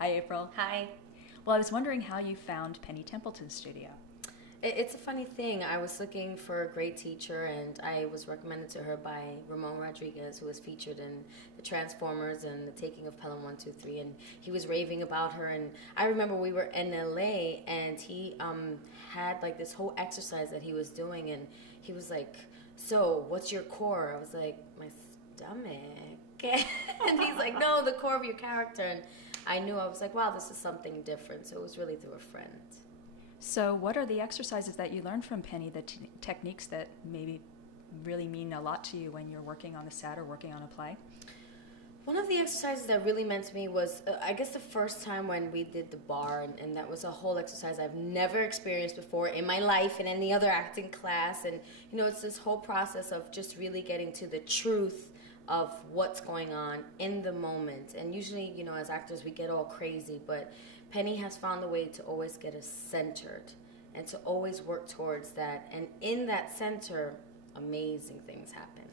Hi, April. Hi. Well, I was wondering how you found Penny Templeton Studio. It's a funny thing. I was looking for a great teacher, and I was recommended to her by Ramon Rodriguez, who was featured in the Transformers and the Taking of Pelham 123, and he was raving about her. And I remember we were in LA, and he had like this whole exercise that he was doing, and he was like, "So, what's your core?" I was like, "My stomach." And he's like, "No, the core of your character." And I knew, I was like, wow, this is something different. So it was really through a friend. So what are the exercises that you learned from Penny, the techniques that maybe really mean a lot to you when you're working on the set or working on a play? One of the exercises that really meant to me was, I guess the first time when we did the bar, and that was a whole exercise I've never experienced before in my life in any other acting class. And, you know, it's this whole process of just really getting to the truth of what's going on in the moment. And usually, you know, as actors, we get all crazy, but Penny has found a way to always get us centered and to always work towards that. And in that center, amazing things happen.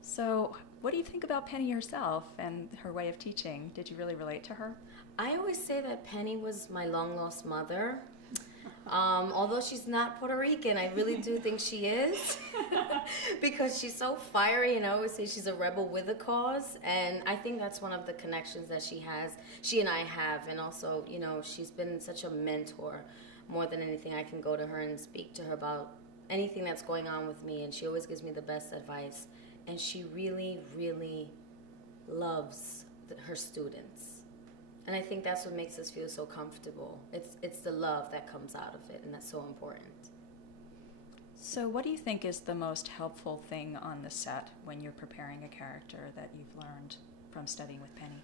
So what do you think about Penny herself and her way of teaching? Did you really relate to her? I always say that Penny was my long-lost mother. Although she's not Puerto Rican, I really do think she is because she's so fiery, and I always say she's a rebel with a cause, and I think that's one of the connections that she and I have. And also, you know, she's been such a mentor. More than anything, I can go to her and speak to her about anything that's going on with me, and she always gives me the best advice, and she really, really loves her students. And I think that's what makes us feel so comfortable. It's the love that comes out of it, and that's so important. So what do you think is the most helpful thing on the set when you're preparing a character that you've learned from studying with Penny?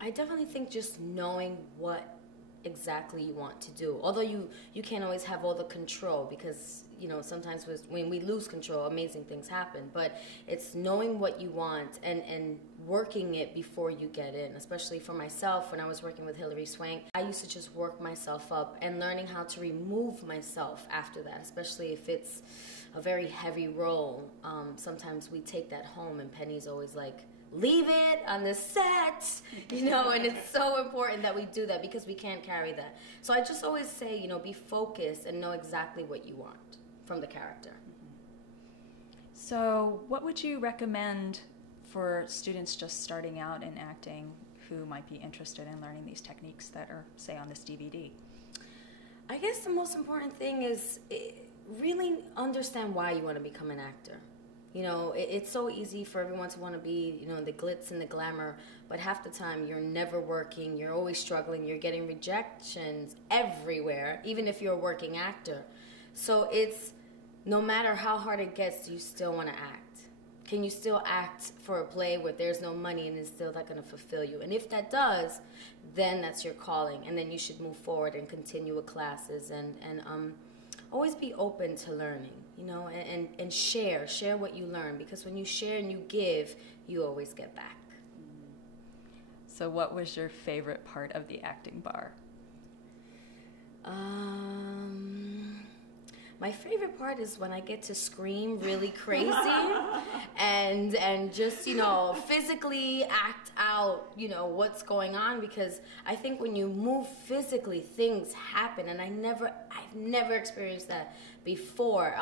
I definitely think just knowing what exactly you want to do. Although you can't always have all the control, because, you know, sometimes when we lose control, amazing things happen. But it's knowing what you want and working it before you get in. Especially for myself, when I was working with Hilary Swank, I used to just work myself up and learning how to remove myself after that, especially if it's a very heavy role. Sometimes we take that home, and Penny's always like, leave it on the set, you know, and it's so important that we do that because we can't carry that. So I just always say, you know, be focused and know exactly what you want from the character. So what would you recommend for students just starting out in acting who might be interested in learning these techniques that are, say, on this DVD? I guess the most important thing is really understand why you want to become an actor. You know, it's so easy for everyone to want to be, you know, the glitz and the glamour, but half the time you're never working, you're always struggling, you're getting rejections everywhere, even if you're a working actor. So it's, no matter how hard it gets, you still want to act. Can you still act for a play where there's no money and it's still not going to fulfill you? And if that does, then that's your calling, and then you should move forward and continue with classes and always be open to learning, you know, and share what you learn, because when you share and you give, you always get back. So what was your favorite part of the acting bar? My favorite part is when I get to scream really crazy and just, you know, physically act out, you know, what's going on, because I think when you move physically, things happen, and I've never experienced that before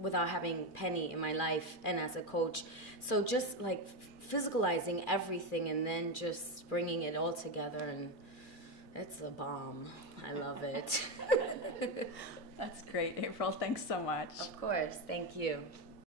without having Penny in my life and as a coach. So just like physicalizing everything and then just bringing it all together, and it's a bomb. I love it. That's great, April. Thanks so much. Of course. Thank you.